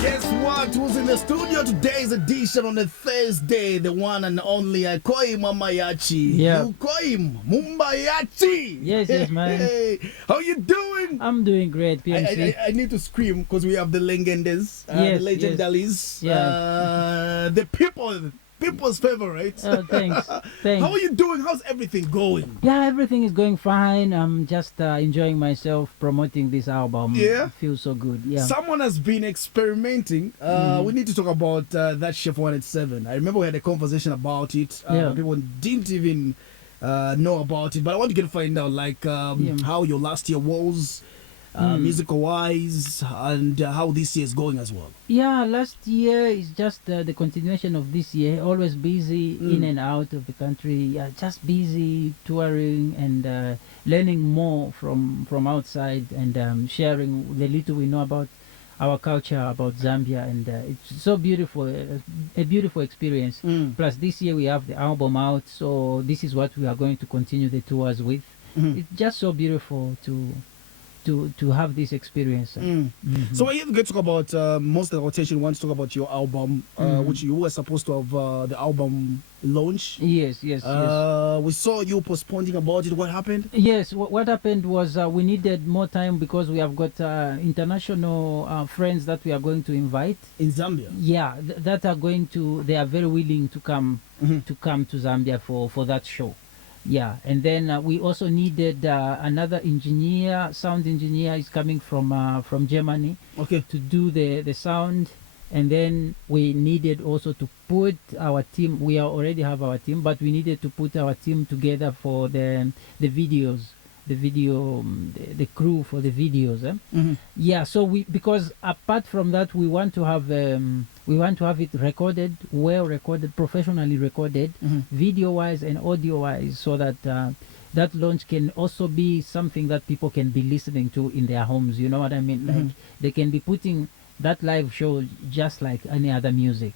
Guess what? Who's in the studio? Today's edition on a Thursday, the one and only. I call him Mumba Yachi. Yeah. You call him Mumba Yachi. Yes, man. Hey, how you doing? I'm doing great, PMC. I need to scream because we have the legendaries, Yes, the legendaries, yes. the people's favorites. Oh, thanks. Thanks. How are you doing? How's everything going? Yeah, everything is going fine. I'm just enjoying myself promoting this album. Yeah? It feels so good. Yeah. Someone has been experimenting. We need to talk about that Chef 187. I remember we had a conversation about it. Yeah. People didn't even know about it, but I want to get to find out how your last year was, musical wise, and how this year is going as well. Yeah, last year is just the continuation of this year. Always busy in and out of the country. Yeah, just busy touring and learning more from outside and sharing the little we know about our culture, about Zambia, and it's so beautiful, a beautiful experience. Plus, this year we have the album out, so this is what we are going to continue the tours with. It's just so beautiful to have this experience. So we're here to talk about most of the attention wants to talk about your album, which you were supposed to have the album launch. Yes. We saw you postponing about it. What happened? Yes, what happened was we needed more time because we have got international friends that we are going to invite In Zambia. Yeah, that are going to. They are very willing to come to Zambia for that show. Yeah, and then we also needed another engineer, sound engineer is coming from Germany, Okay. to do the sound. And then we needed also to put our team. We already have our team, but we needed to put our team together for the videos, the crew for the videos. Yeah, so because apart from that, we want to have it recorded, well recorded, professionally recorded, video wise and audio wise, so that that launch can also be something that people can be listening to in their homes. You know what I mean? Like they can be putting that live show just like any other music.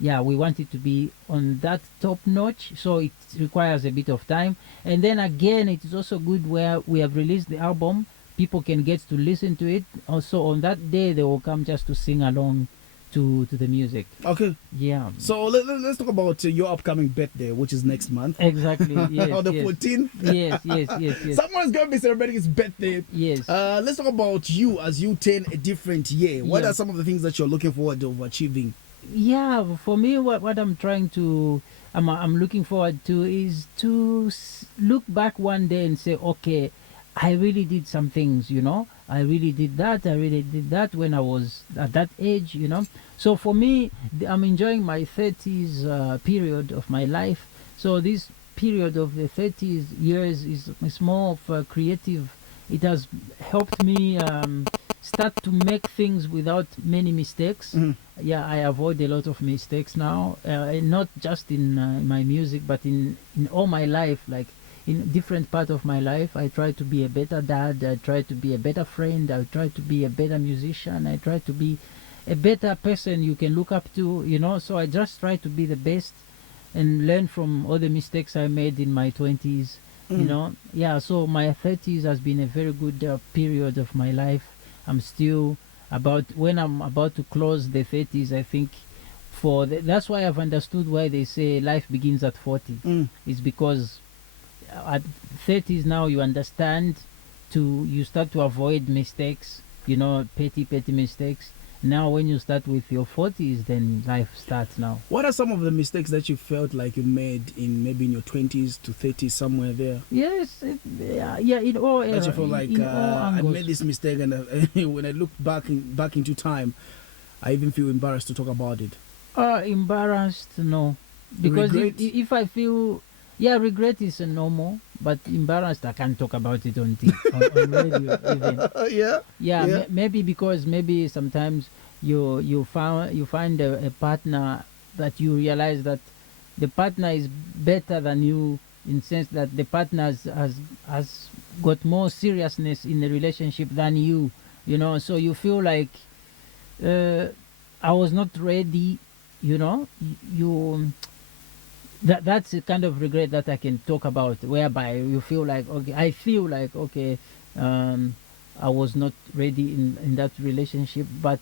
Yeah, we want it to be on that top notch, so it requires a bit of time. And then again, it is also good where we have released the album, people can get to listen to it. Also on that day, they will come just to sing along to the music. Okay. Yeah. So let's talk about your upcoming birthday, which is next month. Exactly. Yes. On the yes. 14th. Yes. Someone's going to be celebrating his birthday. Yes. Let's talk about you as you turn a different year. What Yeah. are some of the things that you're looking forward to achieving? Yeah, for me, what I'm trying to, I'm looking forward to is to look back one day and say, okay, I really did some things, you know. I really did that when I was at that age, you know. So for me, I'm enjoying my 30s period of my life. So this period of the 30s years is more of a creative. It has helped me start to make things without many mistakes. Yeah, I avoid a lot of mistakes now, not just in my music, but in all my life, like in different part of my life. I try to be a better dad, I try to be a better friend, I try to be a better musician, I try to be a better person you can look up to, you know. So I just try to be the best and learn from all the mistakes I made in my 20s, you know. Yeah, so my 30s has been a very good period of my life. I'm still when I'm about to close the 30s, I think that's why I've understood why they say life begins at 40. It's because at 30s now you understand you start to avoid mistakes, you know, petty mistakes. Now when you start with your 40s, then life starts now. What are some of the mistakes that you felt like you made maybe in your 20s to 30s, somewhere there? Yes, in all That you feel like I made this mistake, and when I look back into time, I even feel embarrassed to talk about it. Embarrassed, no, because Regret? if I feel, regret is a normal, but embarrassed, I can't talk about it on radio even. Yeah. Maybe because maybe sometimes you find a partner that you realize that the partner is better than you, in sense that the partner has got more seriousness in the relationship than you, you know. So you feel like I was not ready, you know. That's a kind of regret that I can talk about, whereby you feel like, okay, I feel like, okay, I was not ready in that relationship, but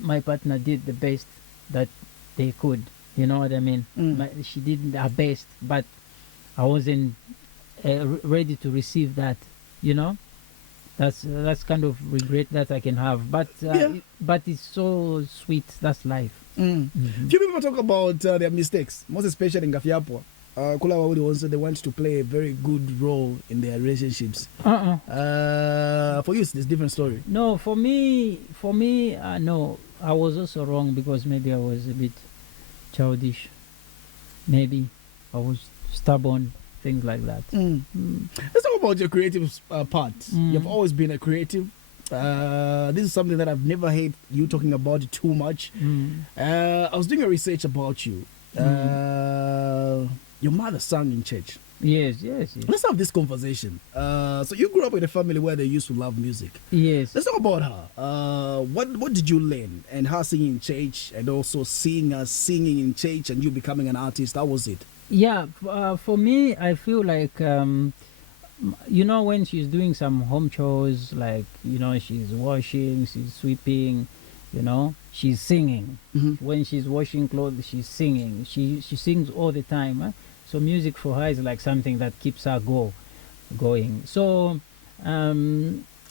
my partner did the best that they could. You know what I mean? She did her best, but I wasn't ready to receive that. You know, that's kind of regret that I can have. But but it's so sweet. That's life. Few people talk about their mistakes, most especially in Gafiapwa. Kula Wawudi also, they want to play a very good role in their relationships. For you, it's a different story. No, for me, no. I was also wrong because maybe I was a bit childish. Maybe I was stubborn, things like that. Let's talk about your creative part. You've always been a creative. This is something that I've never heard you talking about it too much. I was doing a research about you. Your mother sang in church. Yes. Let's have this conversation. So you grew up in a family where they used to love music. Yes. Let's talk about her. What did you learn? And her singing in church, and also seeing her singing in church, and you becoming an artist. How was it? Yeah, for me, I feel like, you know, when she's doing some home chores, like, you know, she's washing, she's sweeping, you know, she's singing. When she's washing clothes, she's singing. She sings all the time. Huh? So music for her is like something that keeps her going. So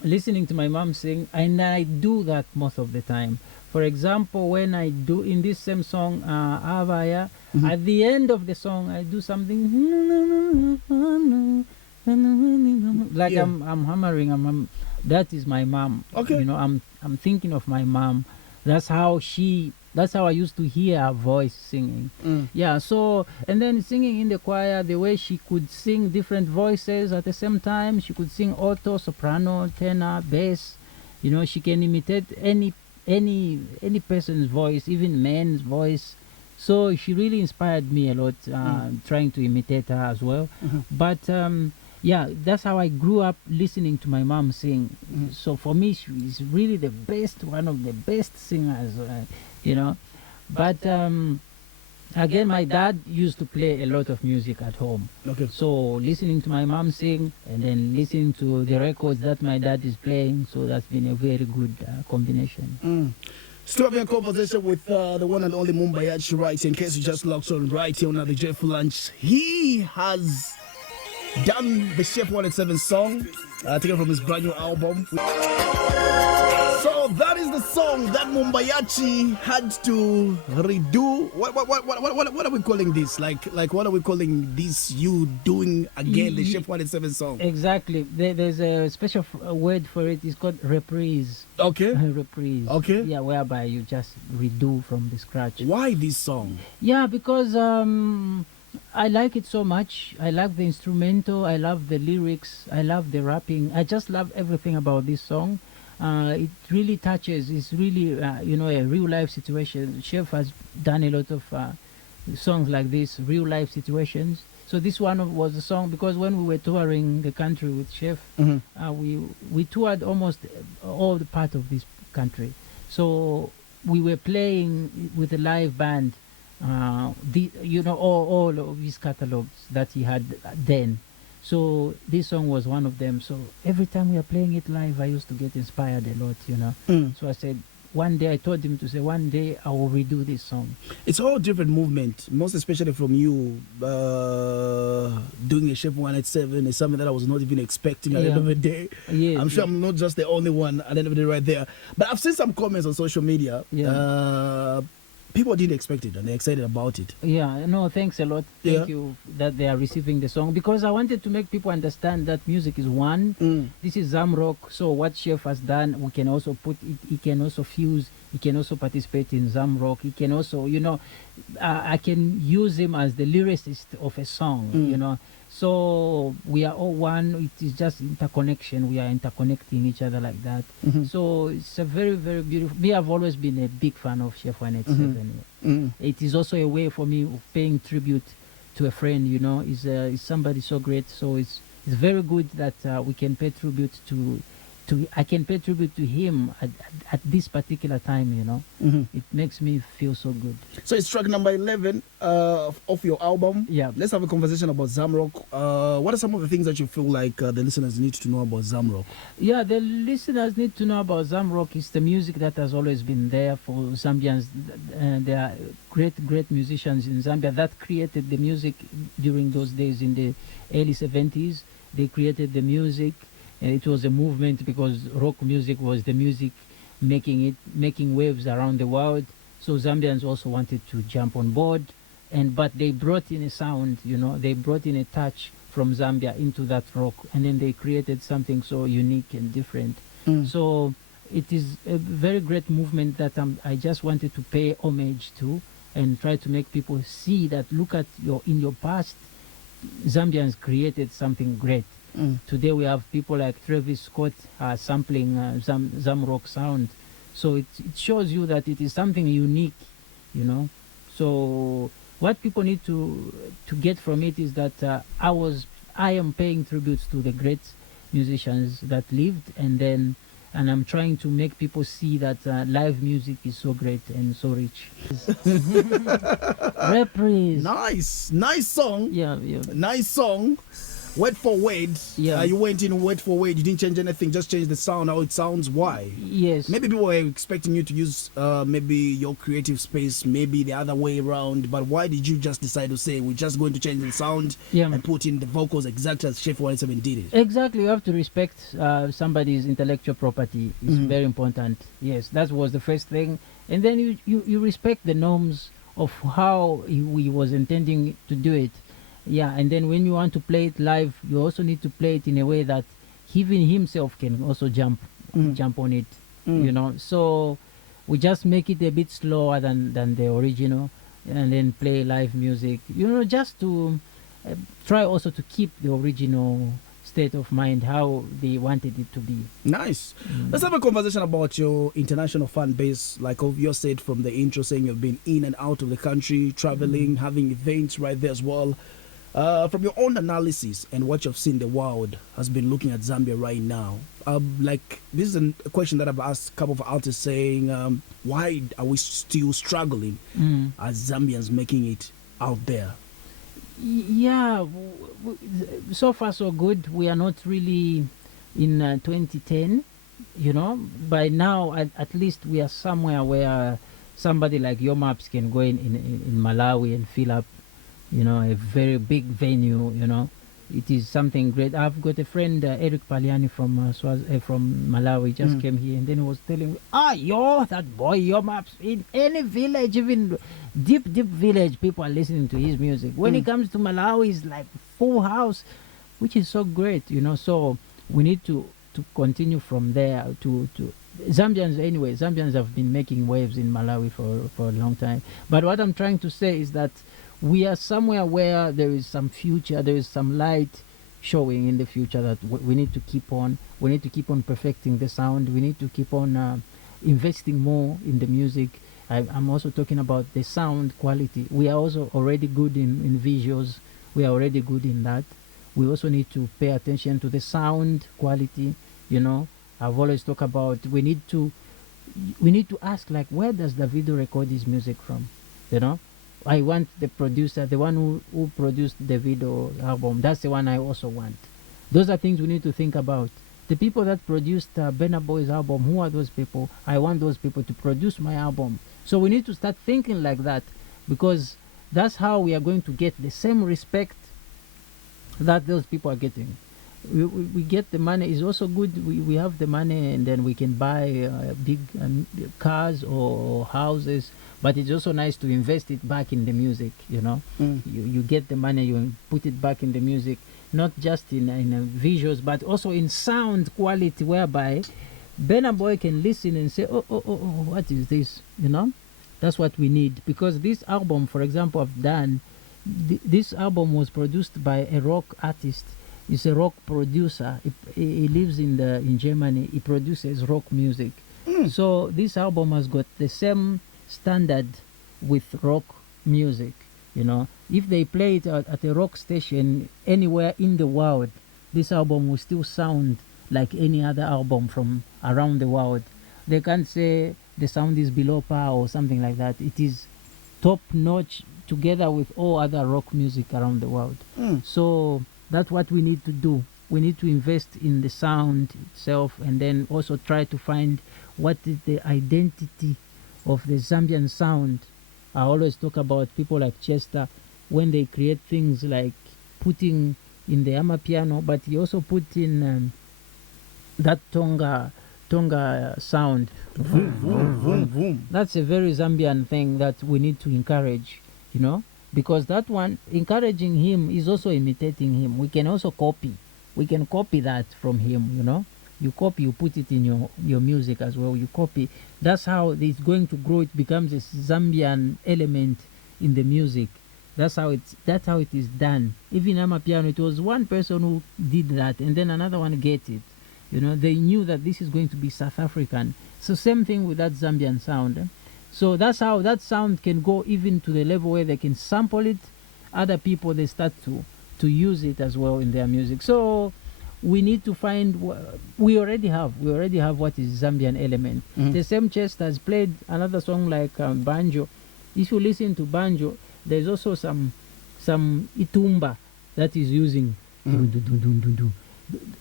listening to my mom sing, and I do that most of the time. For example, when I do in this same song, Avaya, at the end of the song, I do something like I'm hammering. That is my mom. Okay. You know, I'm thinking of my mom. That's how I used to hear her voice singing. Yeah, so, and then singing in the choir, the way she could sing different voices at the same time. She could sing alto, soprano, tenor, bass. You know, she can imitate any person's voice, even man's voice. So she really inspired me a lot, trying to imitate her as well. But yeah, that's how I grew up listening to my mom sing. So for me, she is really the best, one of the best singers, you know. But again, my dad used to play a lot of music at home. Okay. So listening to my mom sing and then listening to the records that my dad is playing, so that's been a very good combination. Still having a conversation with the one and only Mumba Yachi right here. In case you just locked on right here on the Joyful Lunch. He has done the Chef 187 song, taken from his brand new album. So that is the song that Mumba Yachi had to redo. What are we calling this? Like what are we calling this? You doing again the Chef 187 song? Exactly. There's a special word for it. It's called reprise. Okay. Reprise. Okay. Yeah, whereby you just redo from the scratch. Why this song? Yeah, because I like it so much. I love the instrumental. I love the lyrics. I love the rapping. I just love everything about this song. It really touches. It's really, you know, a real life situation. Chef has done a lot of songs like this, real life situations. So this one was a song because when we were touring the country with Chef, we toured almost all the part of this country. So we were playing with a live band. You know, all of his catalogs that he had then. So this song was one of them. So every time we are playing it live, I used to get inspired a lot, you know. So I said, one day I told him to say, one day I will redo this song. It's all different movement, most especially from you doing a Chef 187 is something that I was not even expecting at the end of the day. Yes, I'm sure I'm not just the only one at the end of the day right there. But I've seen some comments on social media. People didn't expect it and they're excited about it. Yeah, no, thanks a lot. Thank you that they are receiving the song because I wanted to make people understand that music is one. This is Zamrock. So what Chef has done, we can also put it, he can also fuse, he can also participate in Zamrock. He can also, you know, I can use him as the lyricist of a song, you know. So we are all one. It is just interconnection. We are interconnecting each other like that. So it's a very, very beautiful. Me, I've always been a big fan of Chef 187. It is also a way for me of paying tribute to a friend. You know, is somebody so great. So it's very good that we can pay tribute to I can pay tribute to him at this particular time, you know. It makes me feel so good. So it's track number 11 of your album. Yeah. Let's have a conversation about Zamrock. What are some of the things that you feel like the listeners need to know about Zamrock? Yeah, the listeners need to know about Zamrock. It's the music that has always been there for Zambians. There are great musicians in Zambia that created the music during those days in the early 70s. They created the music. It was a movement because rock music was the music making waves around the world. So Zambians also wanted to jump on board, but they brought in a sound, you know, they brought in a touch from Zambia into that rock, and then they created something so unique and different. So it is a very great movement that I just wanted to pay homage to and try to make people see that look at in your past, Zambians created something great. Today we have people like Travis Scott sampling Zamrock sound. So it shows you that it is something unique, you know. So what people need to get from it is that I am paying tributes to the great musicians that lived, and I'm trying to make people see that live music is so great and so rich. Reprise. Nice song. Yeah. Nice song. Word for word. Yeah. You went in word for word. You didn't change anything. Just change the sound, how it sounds. Why? Yes. Maybe people were expecting you to use maybe your creative space, maybe the other way around. But why did you just decide to say we're just going to change the sound and put in the vocals exactly as Chef 187 did it? Exactly. You have to respect somebody's intellectual property. It's very important. Yes, that was the first thing. And then you respect the norms of how he was intending to do it. Yeah, and then when you want to play it live, you also need to play it in a way that even himself can also jump on it, you know. So we just make it a bit slower than the original, and then play live music, you know, just to try also to keep the original state of mind, how they wanted it to be. Nice. Let's have a conversation about your international fan base. Like you said from the intro, saying you've been in and out of the country, traveling, having events right there as well. From your own analysis and what you've seen, the world has been looking at Zambia right now. Like, this is a question that I've asked a couple of artists, saying, why are we still struggling as Zambians making it out there? Yeah, so far so good. We are not really in 2010, you know. By now, at least we are somewhere where somebody like Your Maps can go in Malawi and fill up, you know, a very big venue, you know. It is something great. I've got a friend, Eric Paliani from Malawi, just came here, and then he was telling me, that boy, Your Maps, in any village, even deep village, people are listening to his music. When he comes to Malawi, it's like full house, which is so great, you know. So we need to continue from there to Zambians have been making waves in Malawi for a long time. But what I'm trying to say is that we are somewhere where there is some future, there is some light showing in the future that we need to keep on. We need to keep on perfecting the sound. We need to keep on investing more in the music. I'm also talking about the sound quality. We are also already good in visuals. We are already good in that. We also need to pay attention to the sound quality, you know. I've always talked about we need to ask, like, where does Davido record his music from, you know. I want the producer, the one who produced the video album. That's the one I also want. Those are things we need to think about. The people that produced Burna Boy's album, who are those people? I want those people to produce my album. So we need to start thinking like that, because that's how we are going to get the same respect that those people are getting. We get the money. It's also good we have the money, and then we can buy big cars or houses, but it's also nice to invest it back in the music, you know. You get the money, you put it back in the music, not just in visuals, but also in sound quality, whereby Burna Boy can listen and say, oh, what is this, you know. That's what we need, because this album, for example, I've done, this album was produced by a rock artist. He's a rock producer. He lives in Germany. He produces rock music. So this album has got the same standard with rock music, you know. If they play it at a rock station anywhere in the world, this album will still sound like any other album from around the world. They can't say the sound is below par or something like that. It is top notch together with all other rock music around the world. So that's what we need to do. We need to invest in the sound itself, and then also try to find what is the identity of the Zambian sound. I always talk about people like Chester when they create things like putting in the amapiano, but he also put in that Tonga sound. Vroom, vroom, vroom, vroom. That's a very Zambian thing that we need to encourage, you know, because that one, encouraging him is also imitating him. We can also copy. We can copy that from him, you know. You copy, you put it in your music as well. You copy. That's how it's going to grow. It becomes a Zambian element in the music. That's how it is done. Even amapiano, it was one person who did that, and then another one get it. You know, they knew that this is going to be South African. So same thing with that Zambian sound. So that's how that sound can go even to the level where they can sample it. Other people, they start to use it as well in their music. So we need to find. We already have what is Zambian element. The same chest has played another song like banjo. If you listen to banjo, there's also some itumba that is using.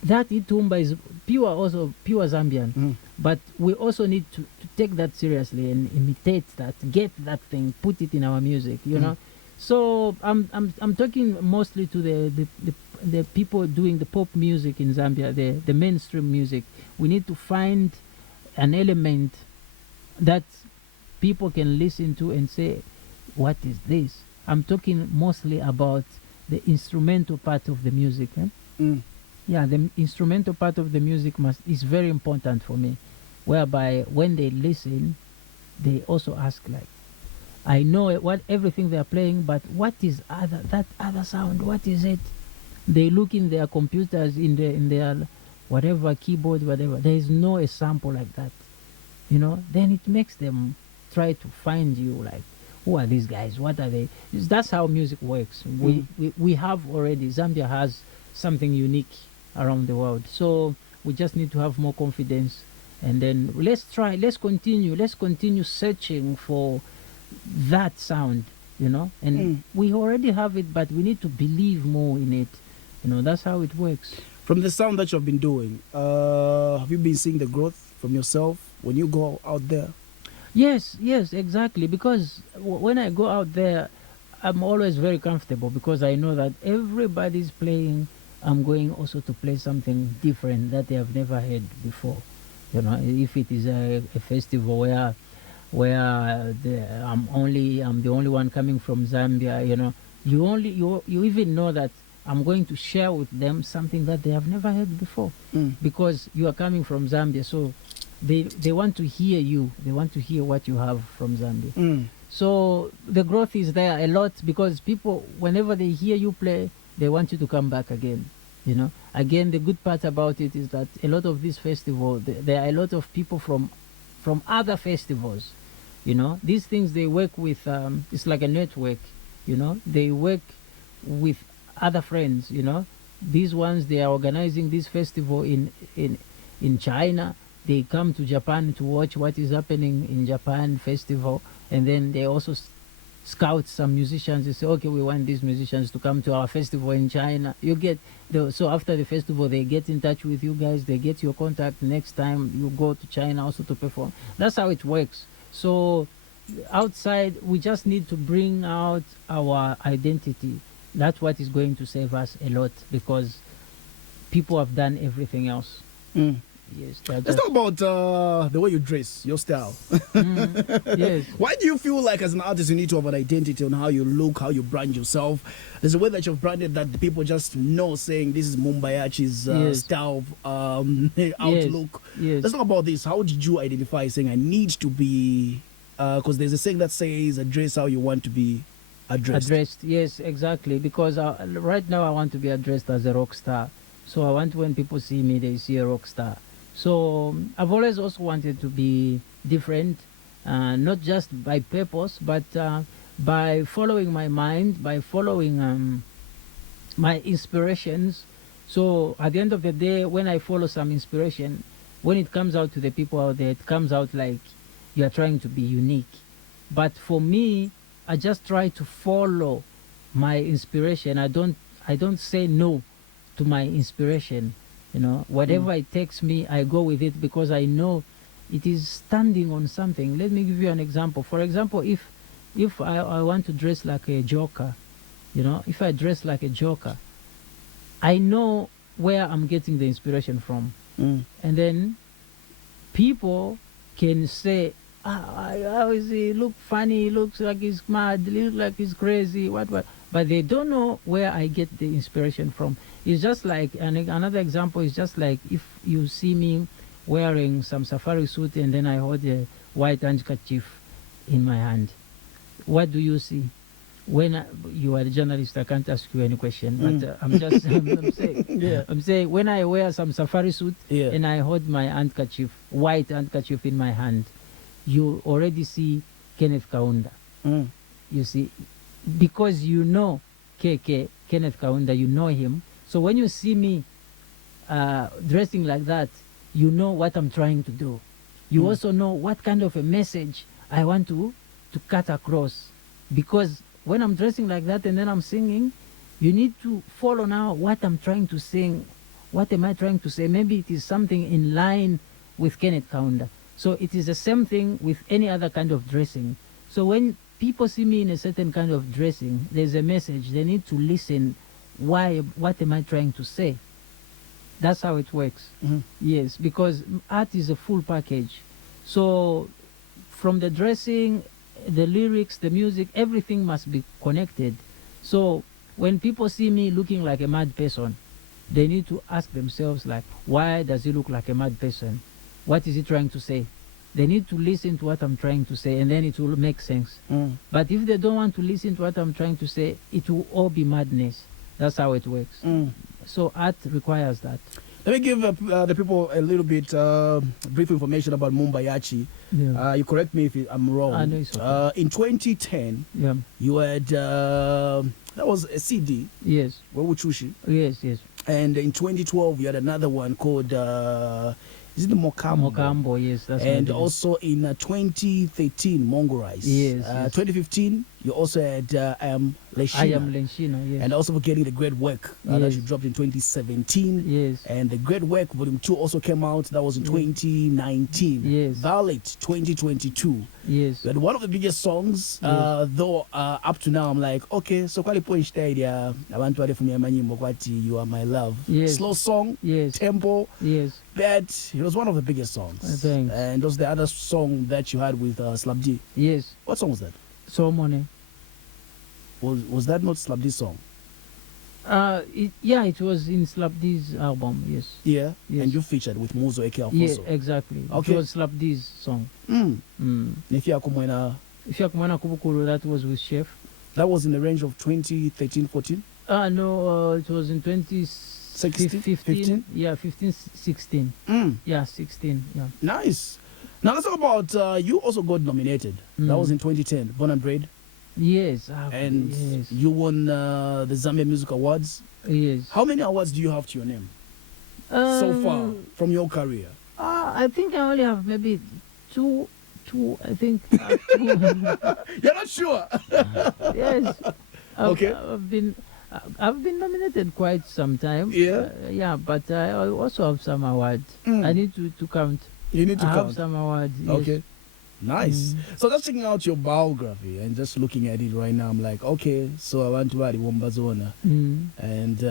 That itumba is pure Zambian. But we also need to take that seriously and imitate that, get that thing, put it in our music, you know. So I'm talking mostly to the people doing the pop music in Zambia, the mainstream music. We need to find an element that people can listen to and say, what is this? I'm talking mostly about the instrumental part of the music. Yeah, the instrumental part of the music is very important for me, whereby when they listen, they also ask like, I know what everything they are playing, but what is that other sound? What is it? They look in their computers, in their whatever keyboard, whatever. There is no a sample like that, you know. Then it makes them try to find you like, who are these guys? What are they? That's how music works. We have already, Zambia has something unique around the world. So we just need to have more confidence, and then let's continue searching for that sound, you know. And we already have it, but we need to believe more in it, you know. That's how it works. From the sound that you've been doing, have you been seeing the growth from yourself when you go out there? Yes, exactly. Because when I go out there, I'm always very comfortable because I know that everybody's playing. I'm going also to play something different that they have never heard before. You know, if it is a festival where I'm the only one coming from Zambia, you know, you even know that I'm going to share with them something that they have never heard before, because you are coming from Zambia, so they want to hear you. They want to hear what you have from Zambia. So the growth is there a lot because people, whenever they hear you play, they want you to come back again. You know, again, the good part about it is that a lot of these festivals, there are a lot of people from other festivals. You know, these things they work with. It's like a network. You know, they work with other friends. You know, these ones, they are organizing this festival in China. They come to Japan to watch what is happening in Japan festival, and then they also scout some musicians. They say, okay, we want these musicians to come to our festival in China. So after the festival, they get in touch with you guys. They get your contact. Next time you go to China also to perform. That's how it works. So outside, we just need to bring out our identity. That's what is going to save us a lot, because people have done everything else. Yes. Let's talk about the way you dress, your style. Yes. Why do you feel like as an artist you need to have an identity on how you look, how you brand yourself? There's a way that you've branded that the people just know, saying this is Mumba Yachi's style, outlook. Yes. Let's talk about this. How did you identify saying I need to be, because there's a saying that says address how you want to be addressed. Yes, exactly. Because right now I want to be addressed as a rock star. So I want, when people see me, they see a rock star. So I've always also wanted to be different, not just by purpose, but by following my mind, by following my inspirations. So at the end of the day, when I follow some inspiration, when it comes out to the people out there, it comes out like you are trying to be unique. But for me, I just try to follow my inspiration. I don't say no to my inspiration. You know, whatever it takes me, I go with it because I know it is standing on something. Let me give you an example. For example, if I want to dress like a joker, you know, if I dress like a joker, I know where I'm getting the inspiration from. And then people can say, how is he? Look funny, he looks like he's mad, he looks like he's crazy, what. But they don't know where I get the inspiration from. It's just like, and another example is just like if you see me wearing some safari suit and then I hold a white handkerchief in my hand. What do you see? When you are a journalist, I can't ask you any question, but I'm just I'm saying, I'm saying when I wear some safari suit and I hold my handkerchief, white handkerchief in my hand, you already see Kenneth Kaunda. You see, because you know Kenneth Kaunda, you know him. So when you see me dressing like that, you know what I'm trying to do. You also know what kind of a message I want to cut across. Because when I'm dressing like that and then I'm singing, you need to follow now what I'm trying to sing. What am I trying to say? Maybe it is something in line with Kenneth Kaunda. So it is the same thing with any other kind of dressing. So when people see me in a certain kind of dressing, there's a message. They need to listen. Why? What am I trying to say? That's how it works. Yes, because art is a full package. So from the dressing, the lyrics, the music, everything must be connected. So when people see me looking like a mad person, they need to ask themselves, like, why does he look like a mad person? What is he trying to say? They need to listen to what I'm trying to say, and then it will make sense. But if they don't want to listen to what I'm trying to say, it will all be madness. That's how it works. So art requires that. Let me give the people a little bit brief information about Mumba Yachi. You correct me if I'm wrong. I know it's okay. In 2010, you had, that was a CD. Yes. Wewuchushi. Yes, yes. And in 2012, you had another one called, is it the Mokambo? Mokambo, yes. That's and also in 2013, Mongo Rice. Yes, 2015, you also had I Am Leshina. I Am Leshina, yes. And also for getting the Great Work that you dropped in 2017. Yes. And the Great Work Volume 2 also came out. That was in 2019. Yes. Valid 2022. Yes. But one of the biggest songs, though up to now, I'm like, okay, so quite point idea. I want to from You Are My Love. Yes. Slow song, tempo. Yes. But it was one of the biggest songs. Thanks. And was the other song that you had with Slabdi. Yes. What song was that? So Money. Was that not Slabdi's song? It was in Slabdi's album, yes. Yeah? Yes. And you featured with Muzo Eke Alfonso. Yeah, exactly. Okay. It was Slabdi's song. If you are Kumwena, that was with Chef. that was in the range of 2013, 14? No, it was in 2015. Yeah, 15, 16. Yeah, 16. Yeah. Nice. Now let's talk about, you also got nominated. That was in 2010, Born and Bred. Yes. And yes. you won the Zambia Music Awards. Yes. How many awards do you have to your name so far from your career? I think I only have maybe two. I think. Two. You're not sure? Yes. Okay. I've been nominated quite some time. Yeah. But I also have some awards. I need to count. You need to count. I have some awards. Yes. Okay. Nice. So just checking out your biography and just looking at it right now, I'm like, okay, so I want to write Wombazona. And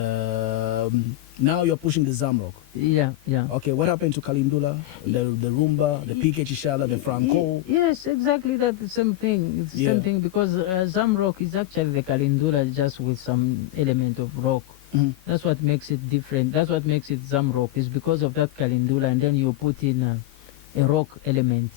now you're pushing the Zamrock. Yeah. Okay, what happened to Kalindula, the Rumba, the PK Chishala, the Franco? Yes, exactly. That's the same thing. It's the same thing because Zamrock is actually the Kalindula just with some element of rock. That's what makes it different. That's what makes it Zamrock, is because of that Kalindula, and then you put in a rock element.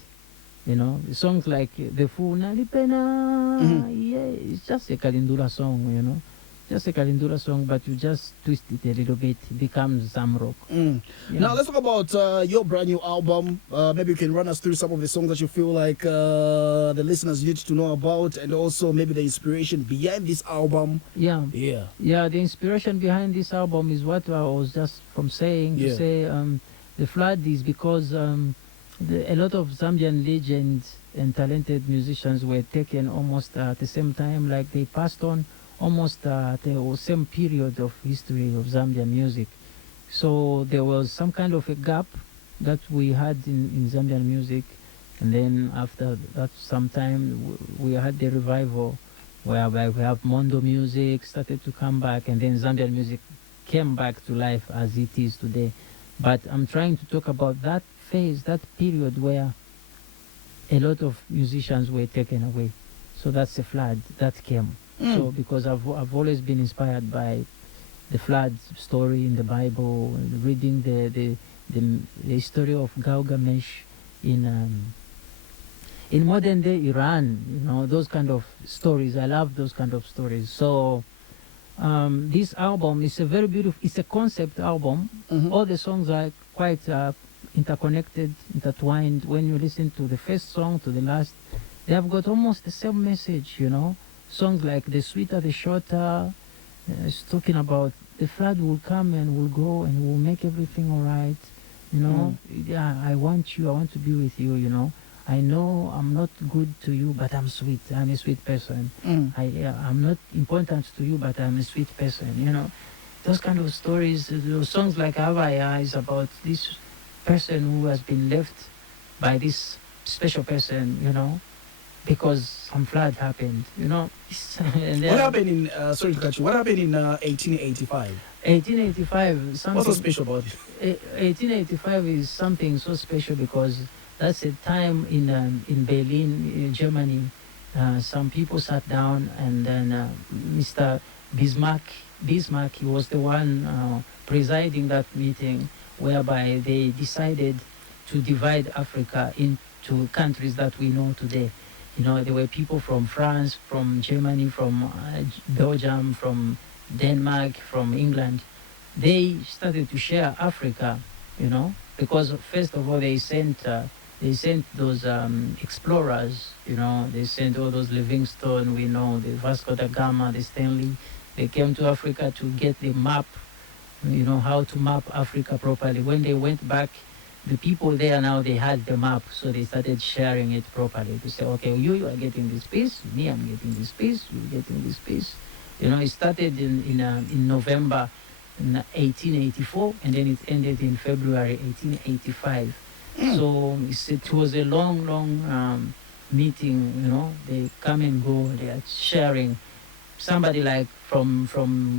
You know, songs like The Funa Lipena, yeah, it's just a Kalindula song, you know. just a Kalindula song, but you just twist it a little bit, it becomes Zamrock. Yeah. Now let's talk about your brand new album. Maybe you can run us through some of the songs that you feel like the listeners need to know about, and also maybe the inspiration behind this album. Yeah. Yeah. Yeah, the inspiration behind this album is what I was just from saying, to say the flood is because a lot of Zambian legends and talented musicians were taken almost at the same time, like they passed on almost at the same period of history of Zambian music. So there was some kind of a gap that we had in Zambian music, and then after that some time we had the revival whereby we have Mondo music started to come back, and then Zambian music came back to life as it is today. But I'm trying to talk about that phase, that period where a lot of musicians were taken away. So that's a flood that came. So because I've always been inspired by the flood story in the Bible, reading the story of Gilgamesh in modern day Iran, those kind of stories. I love those kind of stories. So this album is a very beautiful, it's a concept album. All the songs are quite interconnected, intertwined. When you listen to the first song to the last, they have got almost the same message, Songs like The Sweeter, The Shorter, it's talking about the flood will come and will go and will make everything all right, Yeah, I want to be with you, I know I'm not good to you, but I'm sweet. I'm a sweet person. I'm not important to you, but I'm a sweet person, Those kind of stories, those songs like Avaya is about this person who has been left by this special person, because some flood happened, and then, What happened in, sorry to cut you, what happened in 1885? 1885, something... What's so special about it? 1885 is something so special because that's a time in Berlin, Germany. Some people sat down, and then Mr. Bismarck, he was the one presiding that meeting, whereby they decided to divide Africa into countries that we know today. There were people from France, from Germany, from Belgium, from Denmark, from England. They started to share Africa, because first of all they sent those explorers, they sent all those Livingstone, we know, the Vasco da Gama, the Stanley. They came to Africa to get the map, how to map Africa properly. When they went back, the people there now, they had the map, so they started sharing it properly to say, okay, you are getting this piece, me, I'm getting this piece, you're getting this piece. It started in November 1884, and then it ended in February 1885. So it was a long meeting, they come and go, they are sharing. Somebody like from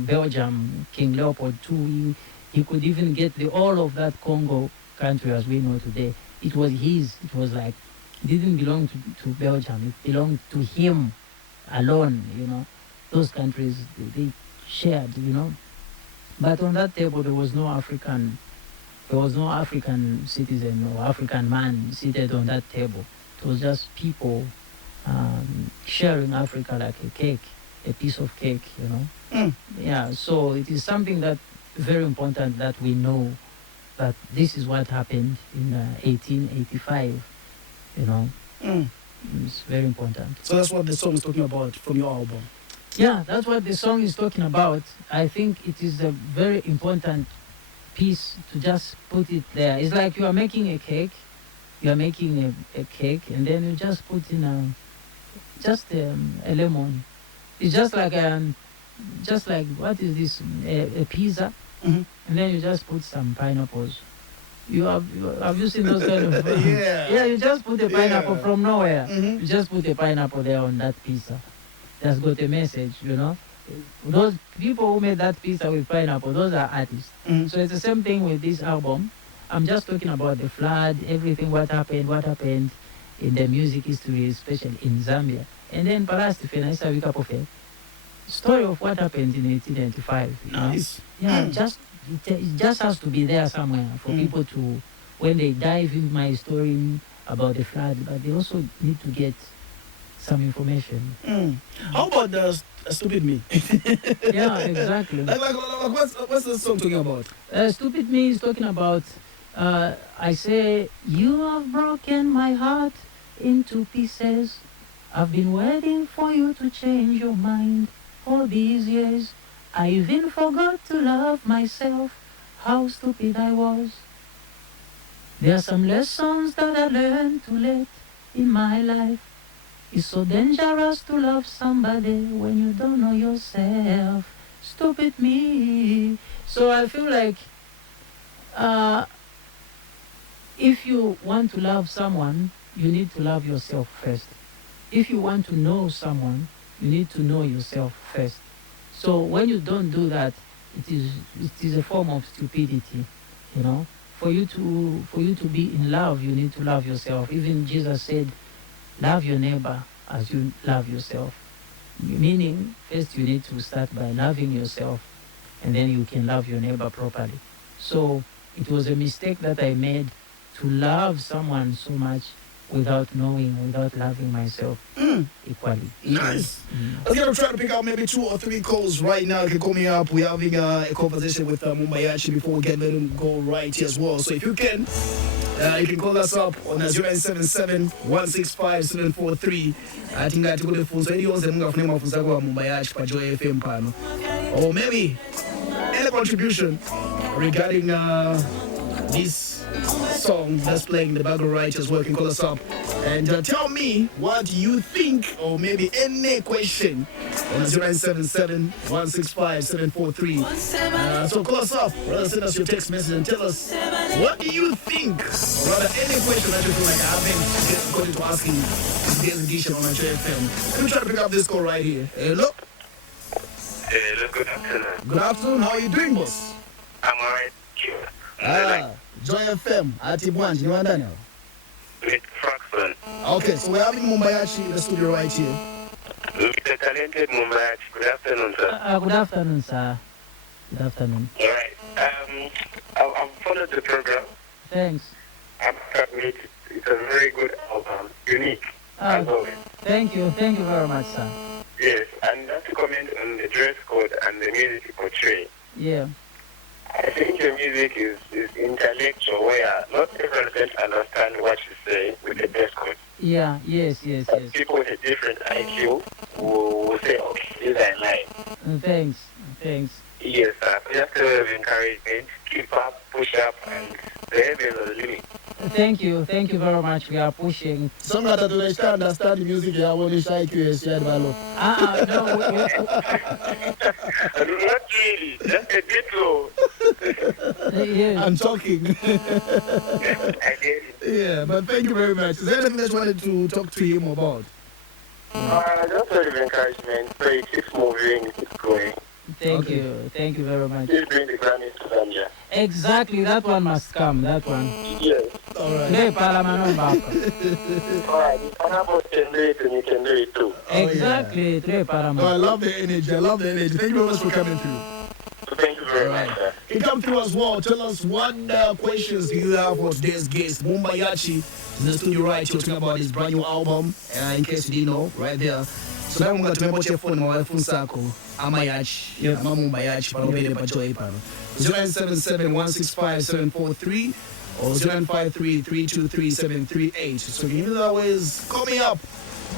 Belgium, King Leopold II, he could even get all of that Congo country as we know today. It was his. It was like, it didn't belong to Belgium. It belonged to him alone, Those countries, they shared, But on that table, there was no African citizen or African man seated on that table. It was just people sharing Africa like a cake, a piece of cake, Yeah, so it is something that very important that we know that this is what happened in 1885, It's very important. So that's what the song is talking about from your album. Yeah, that's what the song is talking about. I think it is a very important piece to just put it there. It's like you are making a cake. You are making a cake, and then you just put in a lemon. It's just like what is this? A pizza, and then you just put some pineapples. Have you seen those kind of? Yeah, you just put a pineapple from nowhere. You just put a pineapple there on that pizza. Just got a message, Those people who made that pizza with pineapple, those are artists. So it's the same thing with this album. I'm just talking about the flood, everything, what happened in the music history, especially in Zambia. And then Palastifena is a couple of story of what happened in 1895. Nice. Yeah, it just has to be there somewhere for people to, when they dive in my story about the flood, but they also need to get some information. How about the Stupid Me? Yeah, exactly. What's the song talking about? Stupid Me is talking about, I say, you have broken my heart into pieces. I've been waiting for you to change your mind all these years. I even forgot to love myself, how stupid I was. There are some lessons that I learned too late in my life. It's so dangerous to love somebody when you don't know yourself. Stupid me. So I feel like uh, if you want to love someone, you need to love yourself first. If you want to know someone, you need to know yourself first. So when you don't do that, it is a form of stupidity, you know. For you to be in love, you need to love yourself. Even Jesus said, love your neighbor as you love yourself. Meaning, first you need to start by loving yourself, and then you can love your neighbor properly. So it was a mistake that I made to love someone so much without knowing, without loving myself equally. Nice. I'm going to try to pick out maybe 2 or 3 calls right now. You can call me up. We're having a conversation with Mumba Yachi before we let him go right here as well. So if you can call us up on 0977 165 743. I think I took the phone. So anyone's the name of Mumba Yachi for Joy FM panel. Or maybe any contribution regarding this song that's playing in the background right as well. You can call us up and tell me what you think, or maybe any question on 0977 165 743. So call us up, rather send us your text message and tell us what do you think, or rather any question that you feel like I haven't got into asking in today's edition on Joy FM. Let me try to pick up this call right here. Hello. Hello, good afternoon. Good afternoon. How are you doing, boss? I'm alright. Joy FM. Ati Bwanji, you understand now? With Fraxon. Okay, so we're having Mumba Yachi in the studio right here. With the talented Mumba Yachi. Good afternoon, sir. Good afternoon, sir. Good afternoon. Alright. I've followed the program. Thanks. I must admit, it's a very good album. Unique. As always. Thank you. Thank you very much, sir. Yes, and not to comment on the dress code and the music you portray. Yeah. I think your music is intellectual, where not everyone understand what you say with the dress code. Yeah, yes. People with a different IQ will say, okay, these are lying. Thanks. Yes, sir. Just to encourage me, keep up, push up, and there is a limit. Thank you very much. We are pushing. Some that don't understand the music, I want to say QS, no. Not really, just a bit low. Yes. I'm talking. I get it. Yeah, but thank you very much. Is there anything that you wanted to talk to him about? Just a bit of encouragement. So it keeps moving, it keeps going. Thank you very much. Please bring the Grammys to Zambia. Exactly, that one must come, that one. Yes. All right. Alright, Alright, if Panama can do it, and you can do it too. exactly, I love the energy. Thank you very much for coming through. Thank you very much, sir. You come through as well. Tell us what questions do you have for today's guest, Mumba Yachi, in the studio right here, talking about his brand new album. In case you didn't know, right there. So now I'm going to remember your phone, my phone circle. Amayachi, Mumba Yachi, Panobele Pajoy Pano. 0977 165 743 or 0953 323 738. So you can always call me up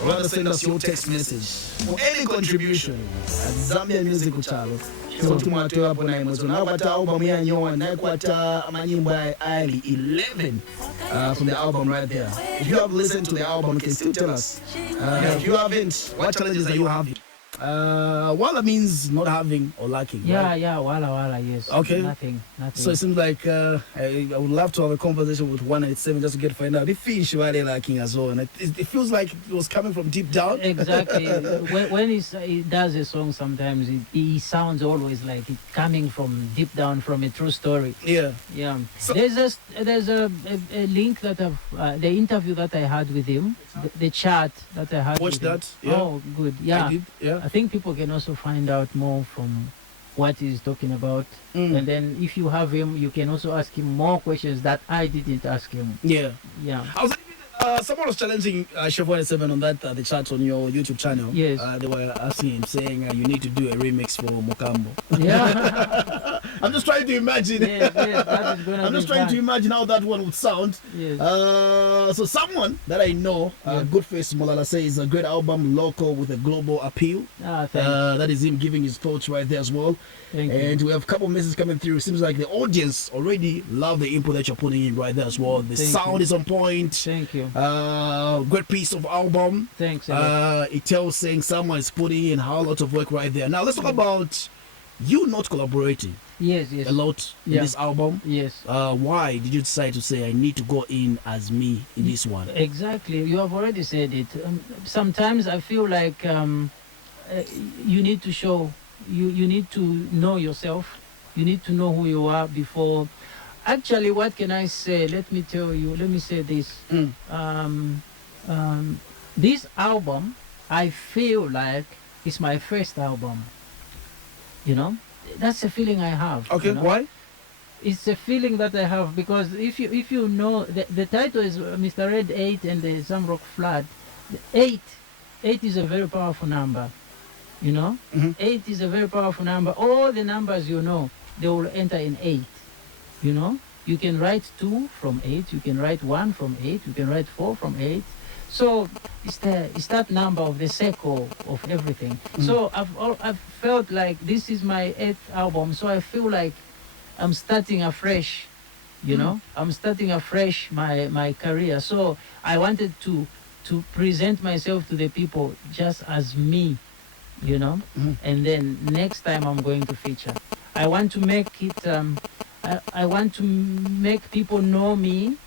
or rather send us your text message for any contribution at Zambia Music Channel. So tumwatoa hapo na mwezo na kwata album ya nyoa na kwata amanyimbo ali 11 from the album right there. If you have listened to the album, you can still tell us. If you haven't, what challenges are you having? Wala means not having or lacking. Right? Yeah, wala, yes. Okay. Nothing. So it seems like I would love to have a conversation with 187 just to get find out if fish were they lacking as well. And it feels like it was coming from deep down. Exactly. when he does a song, sometimes he sounds always like it coming from deep down, from a true story. Yeah. So, there's a link that I've the interview that I had with him, the chat that I had. Watch with that. Him. Yeah. Oh, good. Yeah. I did. Yeah. I think people can also find out more from what he's talking about. And then if you have him, you can also ask him more questions that I didn't ask him. Yeah. Yeah. I was Someone was challenging Chef 107 on that the chat on your YouTube channel. Yes. They were asking him, saying you need to do a remix for Mokambo. Yeah. I'm just trying to imagine. Yes, that is gonna I'm be just trying fun. to imagine how that one would sound. Yes. So someone that I know, Goodface Molala, says a great album, local with a global appeal. Thanks. That is him giving his thoughts right there as well. Thank you. And we have a couple of messages coming through. It seems like the audience already love the input that you're putting in right there as well. The Thank sound you. is on point. Thank you. Great piece of album. Thanks a lot. It tells saying someone is putting in a lot of work right there. Now let's talk about you not collaborating Yes. a lot in Yeah. this album. Yes. Why did you decide to say I need to go in as me in this one? Exactly. You have already said it. Sometimes I feel like you need to show. You need to know yourself. You need to know who you are before. Actually, what can I say? Let me tell you. Let me say this. This album, I feel like it's my first album. You know, that's a feeling I have. Okay, you know? why? It's a feeling that I have because if you know the title is Mr. Red 8 and the Zamrock Flood. 8 is a very powerful number. You know, 8 is a very powerful number. All the numbers you know, they will enter in 8. You know, you can write 2 from 8, you can write 1 from 8, you can write 4 from 8. So it's that number of the circle of everything. So I've felt like this is my 8th album. So I feel like I'm starting afresh. You know, I'm starting afresh my career. So I wanted to present myself to the people just as me. You know, and then next time I'm going to feature. I want to make it. I want to make people know me,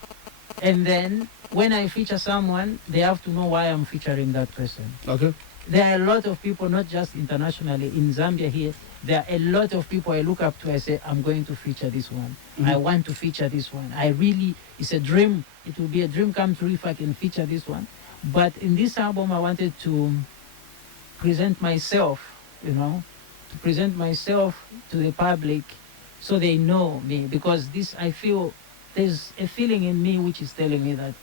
and then when I feature someone, they have to know why I'm featuring that person. Okay. There are a lot of people, not just internationally, in Zambia here. There are a lot of people I look up to. I say, I'm going to feature this one. I want to feature this one. It's a dream. It will be a dream come true if I can feature this one. But in this album, I wanted to present myself, you know, to present myself to the public so they know me. Because I feel there's a feeling in me which is telling me that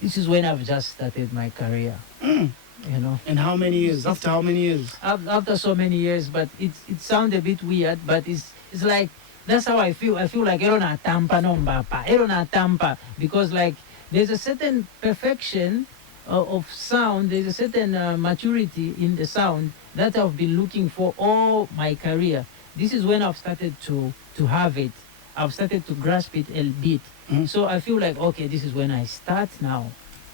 this is when I've just started my career. You know. And how many years? After how many years? After so many years, but it sounds a bit weird, but it's like that's how I feel. I feel like Elona Tampa Nombapa. Elona Tampa. Because like there's a certain perfection of sound, there's a certain maturity in the sound that I've been looking for all my career. This is when I've started to have it. I've started to grasp it a bit. So I feel like, okay, this is when I start now,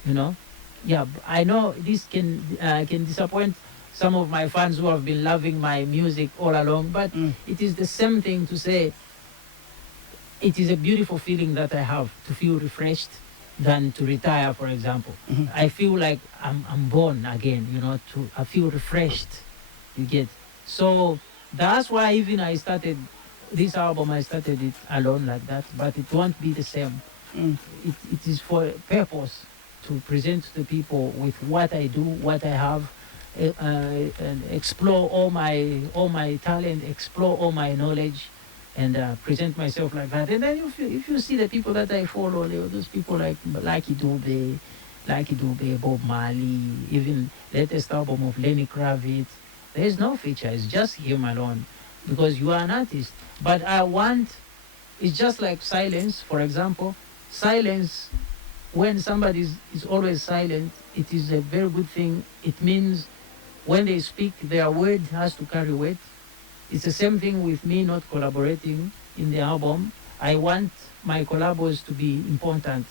you know. Yeah, I know this can disappoint some of my fans who have been loving my music all along, but it is the same thing to say it is a beautiful feeling that I have to feel refreshed than to retire, for example. I feel like I'm born again, you know, I feel refreshed, you get. So that's why even I started this album, I started it alone like that, but it won't be the same. It is for a purpose to present to the people with what I do, what I have, and explore all my talent, explore all my knowledge, and present myself like that. And then if you see the people that I follow, those people like Dube, Bob Marley, even latest album of Lenny Kravitz, there is no feature. It's just him alone, because you are an artist. But it's just like silence, for example. Silence, when somebody is always silent, it is a very good thing. It means when they speak, their word has to carry weight. It's the same thing with me not collaborating in the album. I want my collabos to be important.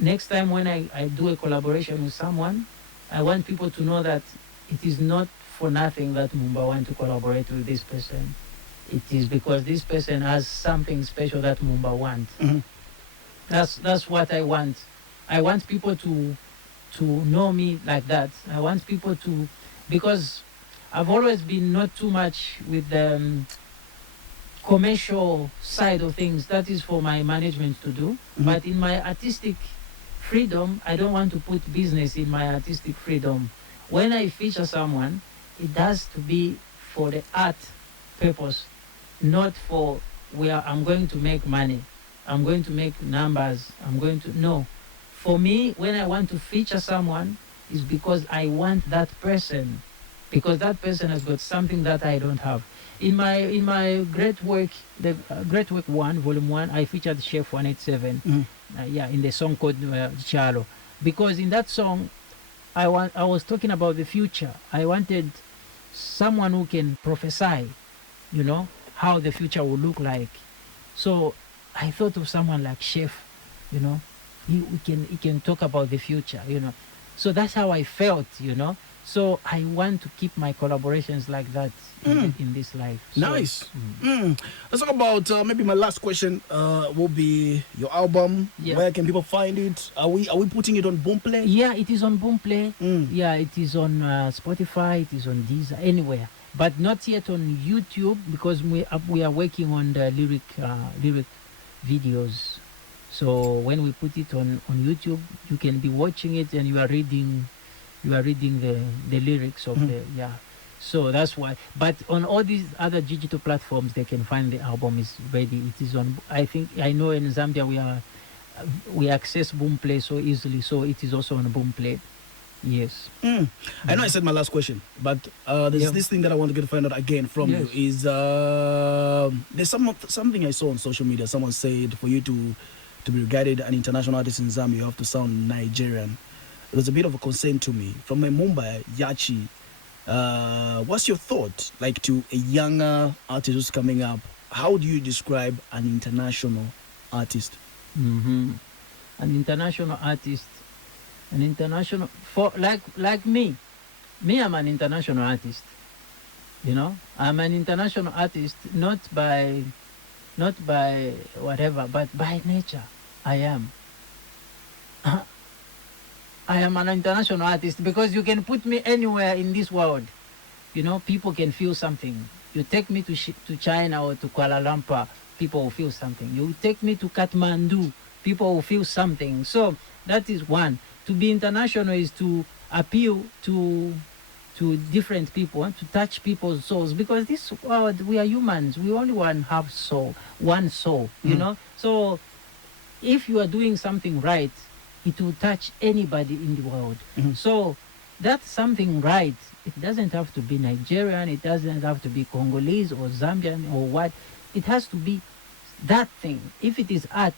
Next time when I do a collaboration with someone, I want people to know that it is not for nothing that Mumba want to collaborate with this person. It is because this person has something special that Mumba wants. That's what I want. I want people to know me like that. I want people to, because I've always been not too much with the commercial side of things. That is for my management to do. But in my artistic freedom, I don't want to put business in my artistic freedom. When I feature someone, it has to be for the art purpose, not for where I'm going to make money. I'm going to make numbers. I'm going to, no. For me, when I want to feature someone, is because I want that person, because that person has got something that I don't have. In my great work, the Great Work 1, Volume 1, I featured Chef 187. Yeah, in the song called Chalo, because in that song, I was talking about the future. I wanted someone who can prophesy, you know, how the future will look like. So I thought of someone like Chef, you know, he can talk about the future, you know. So that's how I felt, you know. So I want to keep my collaborations like that in this life. So, Nice. Let's talk about maybe my last question will be your album. Yeah. Where can people find it? Are we putting it on Boomplay? Yeah, it is on Boomplay. Yeah, it is on Spotify. It is on Deezer, anywhere, but not yet on YouTube, because we are working on the lyric videos. So when we put it on YouTube, you can be watching it and you are reading the lyrics of the So that's why. But on all these other digital platforms, they can find the album is ready. It is on. I know in Zambia we access Boomplay so easily, so it is also on Boomplay. Yes. I know I said my last question, but there's this thing that I want to get to find out again from you is there's something I saw on social media. Someone said for you to be regarded an international artist in Zambia, you have to sound Nigerian. It was a bit of a concern to me. From my Mumba Yachi, what's your thought, like, to a younger artist who's coming up? How do you describe an international artist? An international artist, for like me, I'm an international artist. You know, I'm an international artist, not by whatever, but by nature. I am. I am an international artist because you can put me anywhere in this world. You know, people can feel something. You take me to China or to Kuala Lumpur, people will feel something. You take me to Kathmandu, people will feel something. So that is one. To be international is to appeal to different people and to touch people's souls, because this world, we are humans. We only have one soul, you know. So if you are doing something right, it will touch anybody in the world. So that's something right. It doesn't have to be Nigerian. It doesn't have to be Congolese or Zambian or what. It has to be that thing. If it is art,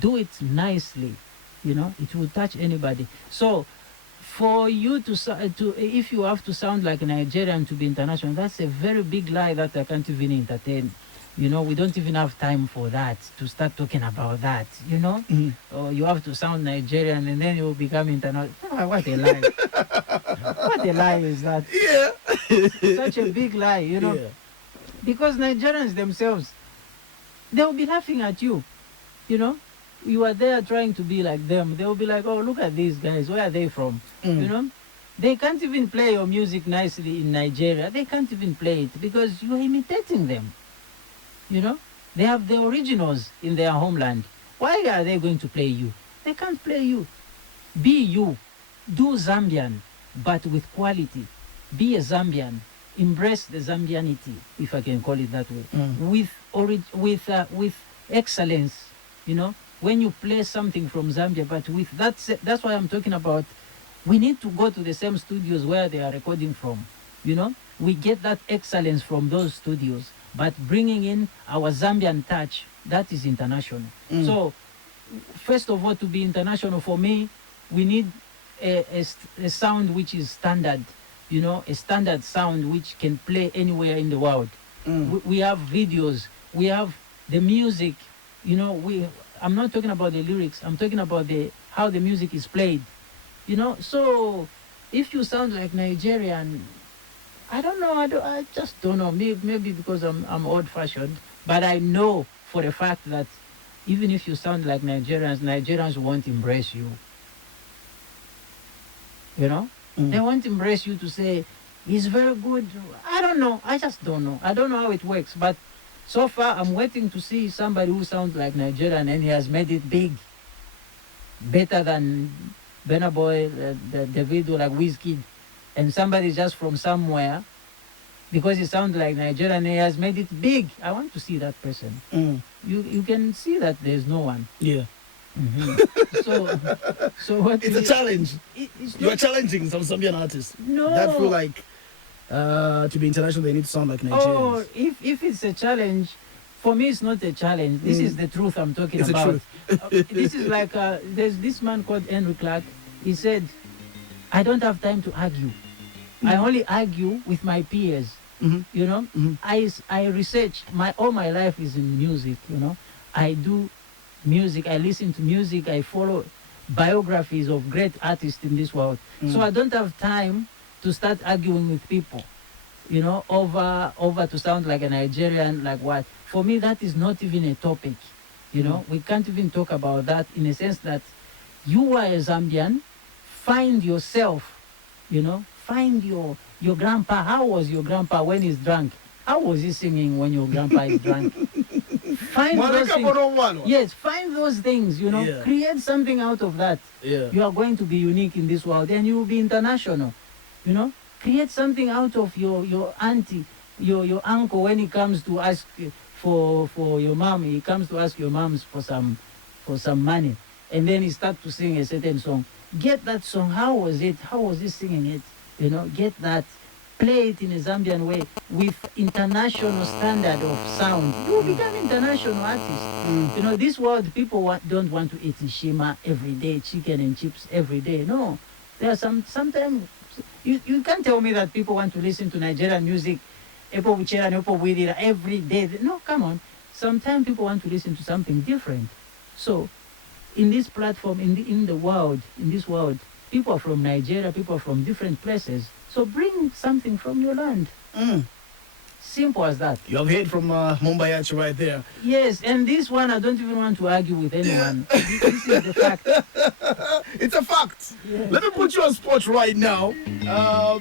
do it nicely. You know, it will touch anybody. So for you to if you have to sound like a Nigerian to be international, that's a very big lie that I can't even entertain. You know, we don't even have time for that, to start talking about that, you know? Or you have to sound Nigerian and then you will become international. Oh, what a lie. What a lie is that? Yeah. Such a big lie, you know? Yeah. Because Nigerians themselves, they will be laughing at you, you know? You are there trying to be like them. They will be like, oh, look at these guys. Where are they from? You know? They can't even play your music nicely in Nigeria. They can't even play it because you are imitating them. You know, they have the originals in their homeland. Why are they going to play you? They can't play you. Be you. Do Zambian, but with quality. Be a Zambian. Embrace the Zambianity, if I can call it that way. With excellence. You know, when you play something from Zambia, but with that's why I'm talking about. We need to go to the same studios where they are recording from. You know, we get that excellence from those studios. But bringing in our Zambian touch, that is international. So, first of all, to be international for me, we need a sound which is standard, you know, a standard sound which can play anywhere in the world. We have videos, we have the music, you know, I'm not talking about the lyrics, I'm talking about how the music is played, you know. So, if you sound like Nigerian, I don't know. I just don't know. Maybe because I'm old-fashioned, but I know for a fact that even if you sound like Nigerians won't embrace you. You know, they won't embrace you to say he's very good. I don't know. I just don't know. I don't know how it works. But so far, I'm waiting to see somebody who sounds like Nigerian and he has made it big, better than Burna Boy, the Davido, like Wizkid. And somebody just from somewhere, because he sounds like Nigerian, he has made it big. I want to see that person. You can see that there's no one. Yeah. So what? It's a challenge. It's You are not, challenging some Zambian artists no. that feel like to be international they need to sound like Oh, Nigerians. if it's a challenge, for me it's not a challenge. This is the truth I'm talking It's the about. truth. This is like there's this man called Henry Clark. He said, "I don't have time to argue. I only argue with my peers." Mhm. You know, Mhm. I research all my life is in music. You know, I do music. I listen to music. I follow biographies of great artists in this world. So I don't have time to start arguing with people. You know, over to sound like a Nigerian, like what? For me, that is not even a topic. You know, we can't even talk about that in a sense that you are a Zambian. Find yourself. You know, find your grandpa. How was your grandpa when he's drunk? How was he singing when your grandpa is drunk? Find those things. Yes, find those things, you know, Yeah. create something out of that. Yeah. You are going to be unique in this world and you will be international. You know, create something out of your auntie, your uncle when he comes to ask for your mom. He comes to ask your moms for some money, and then he starts to sing a certain song. Get that song. How was it? How was he singing it? You know, get that. Play it in a Zambian way with international standard of sound. You will become international artists. You know, this world people don't want to eat shima every day, chicken and chips every day. No, there are sometimes you can't tell me that people want to listen to Nigerian music, Epo Buchera and Epo Widira every day. No, come on. Sometimes people want to listen to something different. So, in this platform, in this world, people are from Nigeria, people are from different places. So bring something from your land. Simple as that. You have heard from Mumba Yachi right there. Yes, and this one I don't even want to argue with anyone. This is the fact. It's a fact. Yeah. Let me put you on spot right now. How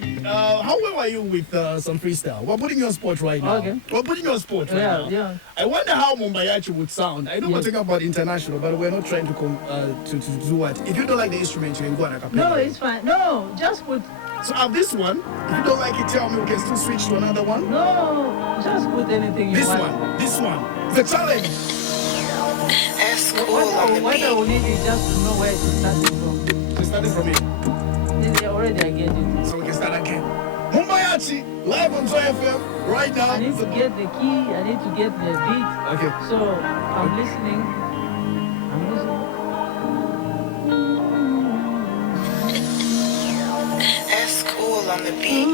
well are you with some freestyle? We're putting you on spot right now. Okay. We're putting you on spot right Yeah, now. yeah. I wonder how Mumba Yachi would sound. I know we're Yes. talking about international, but we're not trying to do what. If you don't like the instrument, you can go and acapella. No, it's fine. No, just put. So have this one. If you don't like it, tell me. We can still switch to another one. No, just put anything you This want. one. This one. It's a challenge. What I will need is just to know where to start it from. We're starting from here. Already I get it. So we can start again. Mumba Yachi, live on Joy FM right now. I need to get the key. I need to get the beat. Okay. So I'm listening. I'm listening. That's cool on the beat.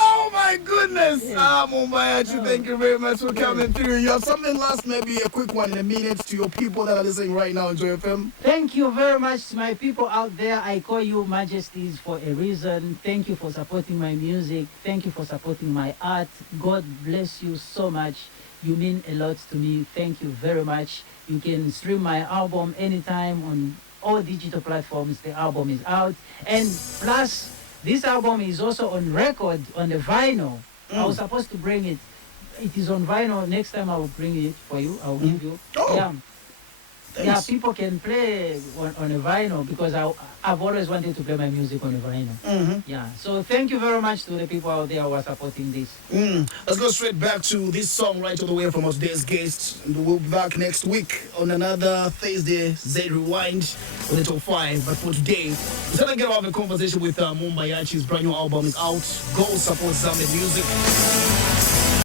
Oh my goodness! Mumba Yachi, thank you very much for coming through. You have something last, maybe a quick one in a minute to your people that are listening right now on Joy FM. Thank you very much to my people out there. I call you majesties for a reason. Thank you for supporting my music. Thank you for supporting my art. God bless you so much. You mean a lot to me. Thank you very much. You can stream my album anytime on all digital platforms. The album is out. And plus, this album is also on record on the vinyl. I was supposed to bring it. It is on vinyl. Next time I will bring it for you. I will give you. Oh. Yeah. Thanks. Yeah, people can play on a vinyl because I've always wanted to play my music on a vinyl. Yeah, so thank you very much to the people out there who are supporting this. Let's go straight back to this song right all the way from our today's guest. And we'll be back next week on another Thursday Z Rewind with the top 5. But for today, we're gonna get off a conversation with Mumba Yachi's brand new album is out. Go support Zambian music.